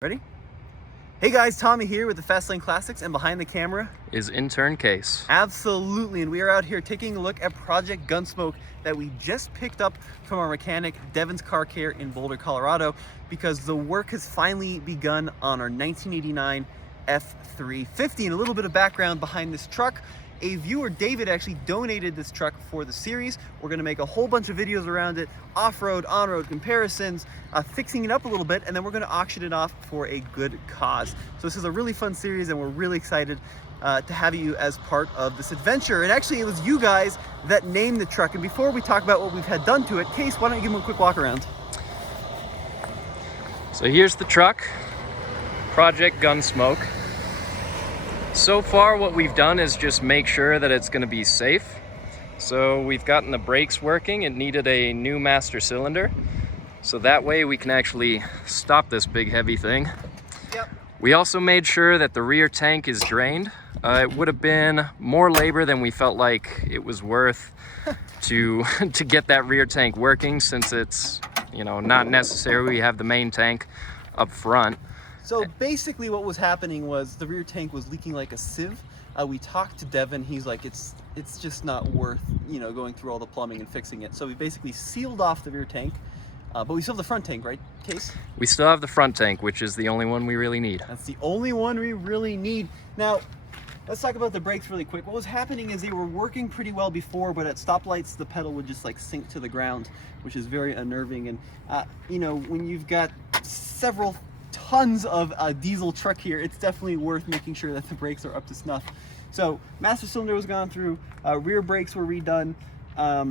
Ready? Hey guys, Tommy here with the Fastlane Classics, and behind the camera is intern Case. Absolutely, and we are out here taking a look at Project Gunsmoke that we just picked up from our mechanic Devin's Car Care in Boulder, Colorado, because the work has finally begun on our 1989 F-350. And a little bit of background behind this truck: a viewer, David, actually donated this truck for the series. We're going to make a whole bunch of videos around it, off-road, on-road comparisons, fixing it up a little bit, and then we're going to auction it off for a good cause. So this is a really fun series, and we're really excited to have you as part of this adventure. And actually, it was you guys that named the truck. And before we talk about what we've had done to it, Case, why don't you give them a quick walk around? So here's the truck, Project Gunsmoke. So far what we've done is just make sure that it's going to be safe. So we've gotten the brakes working. It needed a new master cylinder, so that way we can actually stop this big heavy thing. Yep. We also made sure that the rear tank is drained. It would have been more labor than we felt like it was worth to get that rear tank working, since it's, you know, not necessary. We have the main tank up front. So basically what was happening was the rear tank was leaking like a sieve. We talked to Devin. He's like, it's just not worth, you know, going through all the plumbing and fixing it. So we basically sealed off the rear tank, but we still have the front tank, right, Case? We still have the front tank, which is the only one we really need. That's the only one we really need. Now, let's talk about the brakes really quick. What was happening is they were working pretty well before, but at stoplights, the pedal would just like sink to the ground, which is very unnerving. And, you know, when you've got several tons of diesel truck here, it's definitely worth making sure that the brakes are up to snuff. So master cylinder was gone through, rear brakes were redone.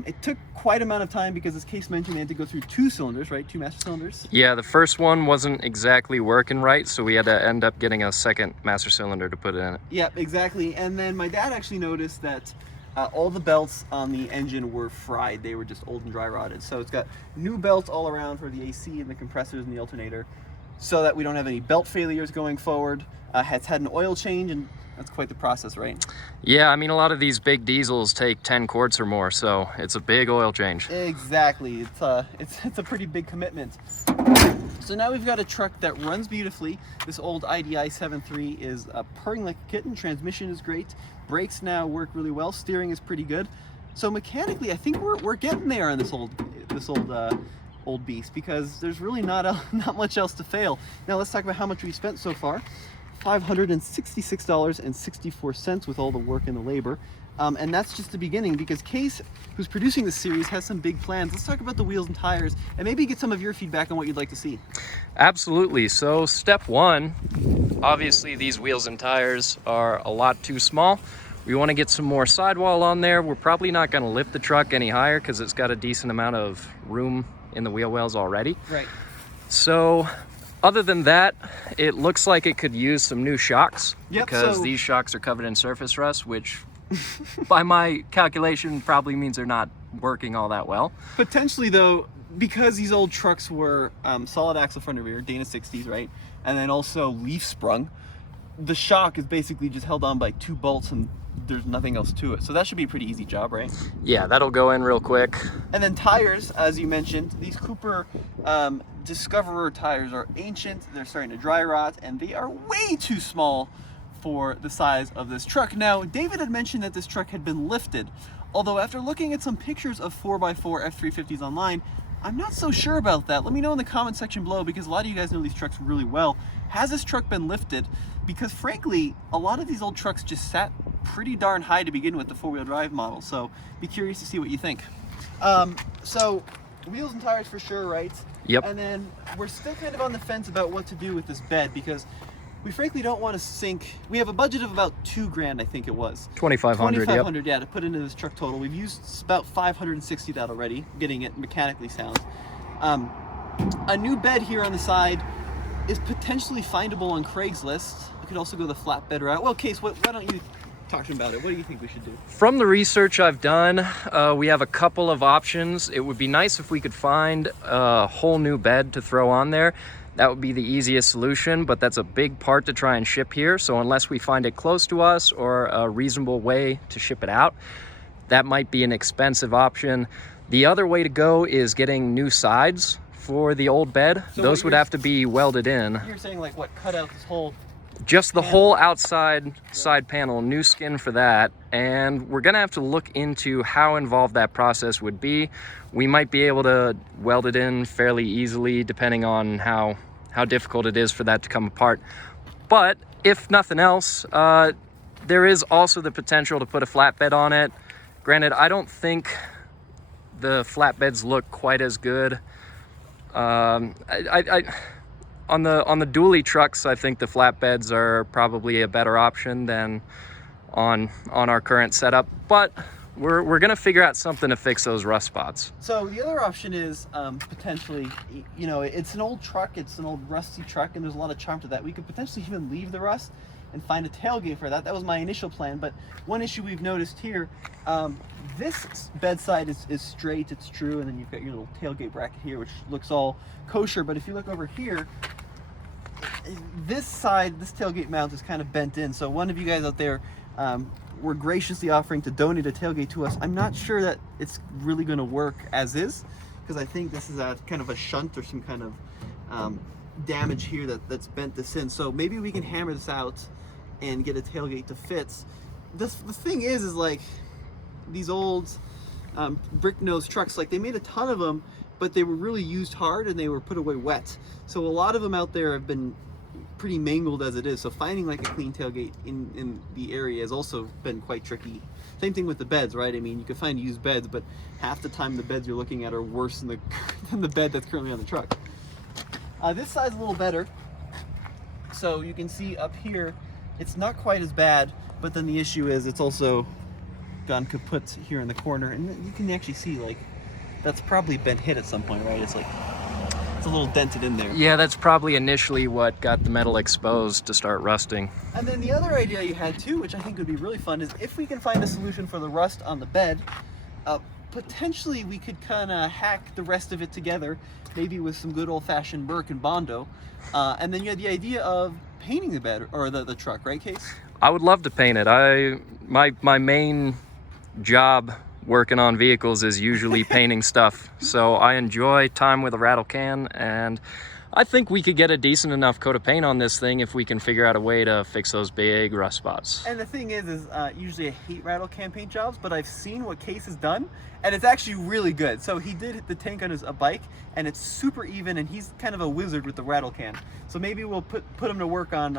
It took quite amount of time because, as Case mentioned, they had to go through two cylinders, right? Two master cylinders. Yeah, the first one wasn't exactly working right, so we had to end up getting a second master cylinder to put in it. Yeah, exactly. And then my dad actually noticed that all the belts on the engine were fried. They were just old and dry rotted. So it's got new belts all around for the AC and the compressors and the alternator, so that we don't have any belt failures going forward. It's had an oil change, and that's quite the process, right? Yeah, I mean, a lot of these big diesels take 10 quarts or more, so it's a big oil change. Exactly. It's a pretty big commitment. So now we've got a truck that runs beautifully. This old IDI 7.3 is purring like a kitten. Transmission is great. Brakes now work really well. Steering is pretty good. So mechanically, I think we're getting there on this old beast, because there's really not much else to fail. Now let's talk about how much we spent so far. $566.64 with all the work and the labor. And that's just the beginning, because Case, who's producing this series, has some big plans. Let's talk about the wheels and tires, and maybe get some of your feedback on what you'd like to see. Absolutely. So step one, obviously these wheels and tires are a lot too small. We want to get some more sidewall on there. We're probably not going to lift the truck any higher because it's got a decent amount of room in the wheel wells already. Right. So other than that, it looks like it could use some new shocks. Yep, because so these shocks are covered in surface rust, which by my calculation probably means they're not working all that well. Potentially though, because these old trucks were solid axle front and rear, Dana 60s, right? And then also leaf sprung, the shock is basically just held on by two bolts, and there's nothing else to it. So that should be a pretty easy job, right? Yeah, that'll go in real quick. And then tires, as you mentioned, these Cooper Discoverer tires are ancient. They're starting to dry rot, and they are way too small for the size of this truck. Now, David had mentioned that this truck had been lifted, although after looking at some pictures of 4x4 F-350s online, I'm not so sure about that. Let me know in the comment section below, because a lot of you guys know these trucks really well. Has this truck been lifted? Because frankly, a lot of these old trucks just sat pretty darn high to begin with, the four-wheel drive model. So be curious to see what you think. So wheels and tires for sure, right? Yep. And then we're still kind of on the fence about what to do with this bed, because we frankly don't want to sink. We have a budget of about $2,000, I think it was. 2,500. $2,500, yeah, to put into this truck total. We've used about 560 of that already, getting it mechanically sound. A new bed here on the side is potentially findable on Craigslist. We could also go the flatbed route. Well, Case, why don't you talk to him about it? What do you think we should do? From the research I've done, we have a couple of options. It would be nice if we could find a whole new bed to throw on there. That would be the easiest solution, but that's a big part to try and ship here. So unless we find it close to us or a reasonable way to ship it out, that might be an expensive option. The other way to go is getting new sides for the old bed. So those would have to be welded in. You're saying like what, cut out this whole... Just the panel? whole outside side panel, new skin for that. And we're gonna have to look into how involved that process would be. We might be able to weld it in fairly easily depending on how difficult it is for that to come apart. But if nothing else, there is also the potential to put a flatbed on it. Granted, I don't think the flatbeds look quite as good. On the dually trucks, I think the flatbeds are probably a better option than on our current setup, but we're gonna figure out something to fix those rust spots. So the other option is potentially, you know, it's an old truck, it's an old rusty truck, and there's a lot of charm to that. We could potentially even leave the rust and find a tailgate for that. That was my initial plan, but one issue we've noticed here, this bedside is straight, it's true, and then you've got your little tailgate bracket here, which looks all kosher, but if you look over here, this side, this tailgate mount is kind of bent in. So one of you guys out there were graciously offering to donate a tailgate to us. I'm not sure that it's really going to work as is, because I think this is a kind of a shunt or some kind of damage here that's bent this in. So maybe we can hammer this out and get a tailgate to fit. The thing is like these old brick nose trucks, like they made a ton of them, but they were really used hard and they were put away wet. So a lot of them out there have been pretty mangled as it is. So finding like a clean tailgate in the area has also been quite tricky. Same thing with the beds, right? I mean, you can find used beds, but half the time the beds you're looking at are worse than the bed that's currently on the truck. This side's a little better. So you can see up here, it's not quite as bad, but then the issue is it's also gone kaput here in the corner, and you can actually see like that's probably been hit at some point, right? It's like it's a little dented in there. Yeah, that's probably initially what got the metal exposed to start rusting. And then the other idea you had too, which I think would be really fun, is if we can find a solution for the rust on the bed, potentially we could kind of hack the rest of it together, maybe with some good old-fashioned Merc and Bondo. And then you had the idea of painting the bed or the truck, right, Case? I would love to paint it. My main job working on vehicles is usually painting stuff. So I enjoy time with a rattle can, and I think we could get a decent enough coat of paint on this thing if we can figure out a way to fix those big rust spots. And the thing is usually I hate rattle can paint jobs, but I've seen what Case has done, and it's actually really good. So he did hit the tank on a bike, and it's super even, and he's kind of a wizard with the rattle can. So maybe we'll put him to work on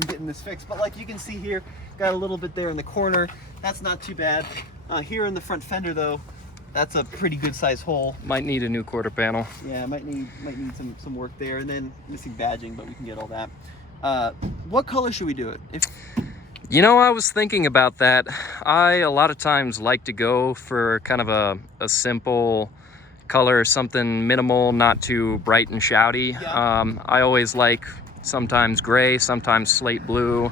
getting this fixed. But like you can see here, got a little bit there in the corner. That's not too bad. Here in the front fender though, that's a pretty good size hole. Might need a new quarter panel. Yeah, might need some work there, and then missing badging, but we can get all that. What color should we do it? You know, I was thinking about that. I a lot of times like to go for kind of a simple color, something minimal, not too bright and shouty. Yeah. I always like sometimes gray, sometimes slate blue.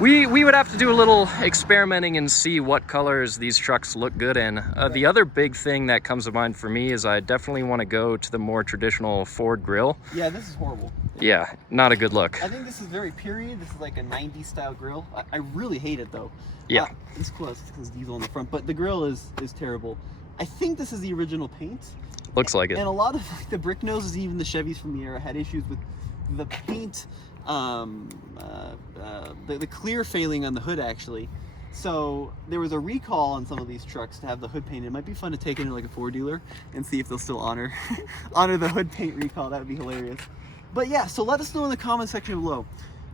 We would have to do a little experimenting and see what colors these trucks look good in. The other big thing that comes to mind for me is I definitely want to go to the more traditional Ford grille. Yeah, this is horrible. Yeah, not a good look. I think this is very period. This is like a 90s style grill. I really hate it though. Yeah. It's cool because diesel on the front, but the grill is terrible. I think this is the original paint. Looks like it. And a lot of like, the brick noses, even the Chevys from the era, had issues with the paint, the clear failing on the hood actually. So there was a recall on some of these trucks to have the hood painted. It might be fun to take it into like a Ford dealer and see if they'll still honor the hood paint recall. That would be hilarious. But yeah, so let us know in the comment section below.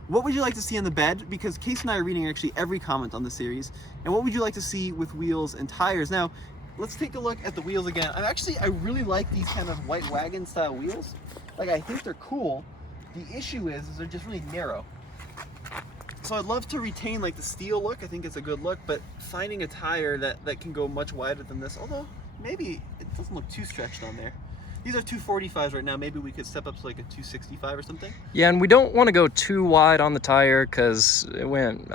What would you like to see on the bed? Because Case and I are reading actually every comment on the series. And what would you like to see with wheels and tires? Now, let's take a look at the wheels again. I really like these kind of white wagon style wheels. Like, I think they're cool. The issue is they're just really narrow. So I'd love to retain like the steel look. I think it's a good look, but finding a tire that can go much wider than this, although maybe it doesn't look too stretched on there. These are 245s right now. Maybe we could step up to like a 265 or something. Yeah, and we don't want to go too wide on the tire because we want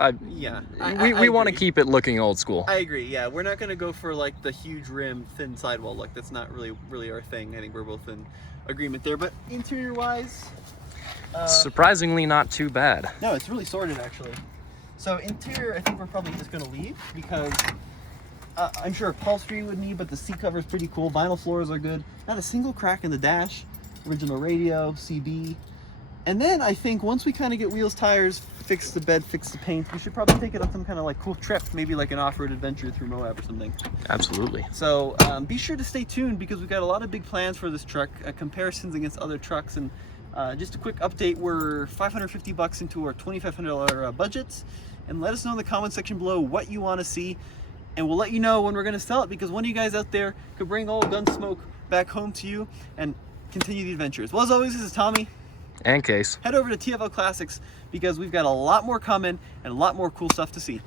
to keep it looking old school. I agree. Yeah, we're not going to go for like the huge rim, thin sidewall look. That's not really our thing. I think we're both in agreement there. But interior wise, surprisingly not too bad. No, it's really sorted actually. So interior, I think we're probably just going to leave because I'm sure upholstery would need, but the seat cover is pretty cool. Vinyl floors are good. Not a single crack in the dash. Original radio, CB. And then I think once we kind of get wheels, tires, fix the bed, fix the paint, we should probably take it on some kind of like cool trip, maybe like an off-road adventure through Moab or something. Absolutely. So be sure to stay tuned because we've got a lot of big plans for this truck, comparisons against other trucks, and just a quick update, we're $550 into our $2,500 budgets, and let us know in the comment section below what you want to see, and we'll let you know when we're going to sell it, because one of you guys out there could bring old Gunsmoke back home to you and continue the adventures. Well, as always, this is Tommy. And Case. Head over to TFL Classics because we've got a lot more coming and a lot more cool stuff to see.